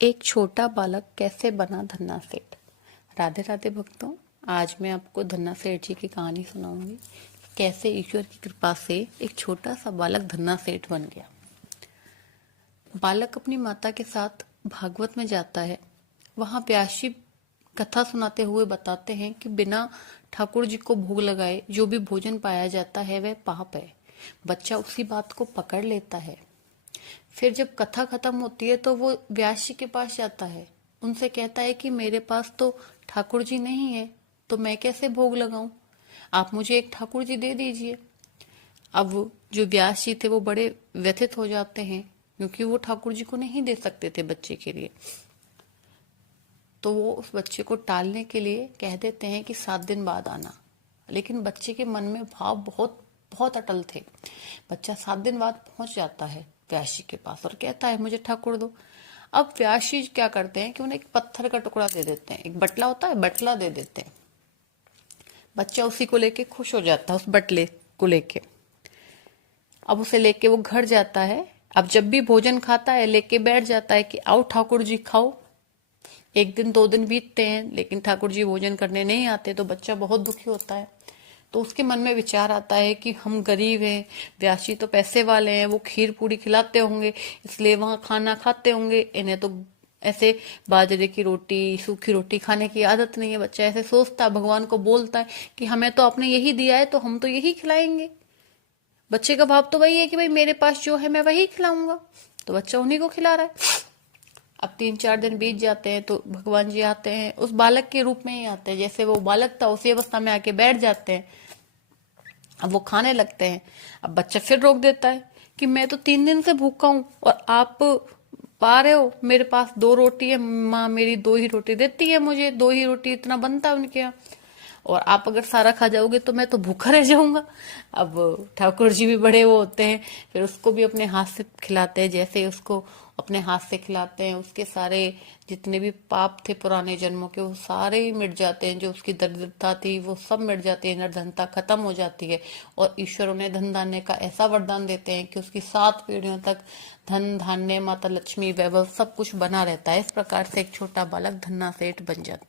एक छोटा बालक कैसे बना धन्ना सेठ। राधे राधे भक्तों, आज मैं आपको धन्ना सेठ जी की कहानी सुनाऊंगी। कैसे ईश्वर की कृपा से एक छोटा सा बालक धन्ना सेठ बन गया। बालक अपनी माता के साथ भागवत में जाता है। वहां व्यासी कथा सुनाते हुए बताते हैं कि बिना ठाकुर जी को भोग लगाए जो भी भोजन पाया जाता है वह पाप है। बच्चा उसी बात को पकड़ लेता है। फिर जब कथा खत्म होती है तो वो व्यास जी के पास जाता है। उनसे कहता है कि मेरे पास तो ठाकुर जी नहीं है, तो मैं कैसे भोग लगाऊं। आप मुझे एक ठाकुर जी दे दीजिए। अब जो व्यास जी थे वो बड़े व्यथित हो जाते हैं, क्योंकि वो ठाकुर जी को नहीं दे सकते थे बच्चे के लिए। तो वो उस बच्चे को टालने के लिए कह देते हैं कि 7 दिन बाद आना। लेकिन बच्चे के मन में भाव बहुत बहुत अटल थे। बच्चा 7 दिन बाद पहुंच जाता है व्यास जी के पास और कहता है मुझे ठाकुर दो। अब व्यास जी क्या करते हैं कि उन्हें एक पत्थर का टुकड़ा दे देते हैं। एक बटला होता है, बटला दे देते हैं। बच्चा उसी को लेके खुश हो जाता है, उस बटले को लेके। अब उसे लेके वो घर जाता है। अब जब भी भोजन खाता है लेके बैठ जाता है कि आओ ठाकुर जी खाओ। 1 दिन 2 दिन बीतते हैं लेकिन ठाकुर जी भोजन करने नहीं आते, तो बच्चा बहुत दुखी होता है। तो उसके मन में विचार आता है कि हम गरीब हैं, व्यासी तो पैसे वाले हैं, वो खीर पूरी खिलाते होंगे, इसलिए वहां खाना खाते होंगे। इन्हें तो ऐसे बाजरे की रोटी, सूखी रोटी खाने की आदत नहीं है। बच्चा ऐसे सोचता है, भगवान को बोलता है कि हमें तो आपने यही दिया है तो हम तो यही खिलाएंगे। बच्चे का भाव तो वही है कि भाई मेरे पास जो है मैं वही खिलाऊंगा। तो बच्चा उन्हीं को खिला रहा है। अब 3 4 दिन बीत जाते हैं तो भगवान जी आते हैं, उस बालक के रूप में ही आते हैं। जैसे वो बालक था उसी अवस्था में आके बैठ जाते हैं। अब वो खाने लगते हैं। अब बच्चा फिर रोक देता है कि मैं तो 3 दिन से भूखा हूं और आप पा रहे हो, मेरे पास 2 रोटी है, माँ मेरी 2 ही रोटी देती है, मुझे 2 ही रोटी इतना बनता है उनके यहाँ, और आप अगर सारा खा जाओगे तो मैं तो भूखा रह जाऊंगा। अब ठाकुर जी भी बड़े वो होते हैं, फिर उसको भी अपने हाथ से खिलाते हैं। जैसे ही उसको अपने हाथ से खिलाते हैं, उसके सारे जितने भी पाप थे पुराने जन्मों के वो सारे ही मिट जाते हैं। जो उसकी दरिद्रता थी वो सब मिट जाती है, निर्धनता खत्म हो जाती है। और ईश्वर उन्हें धन धान्य का ऐसा वरदान देते हैं कि उसकी 7 पीढ़ियों तक धन धान्य, माता लक्ष्मी, वैभव सब कुछ बना रहता है। इस प्रकार से एक छोटा बालक धन्ना सेठ बन जाता है।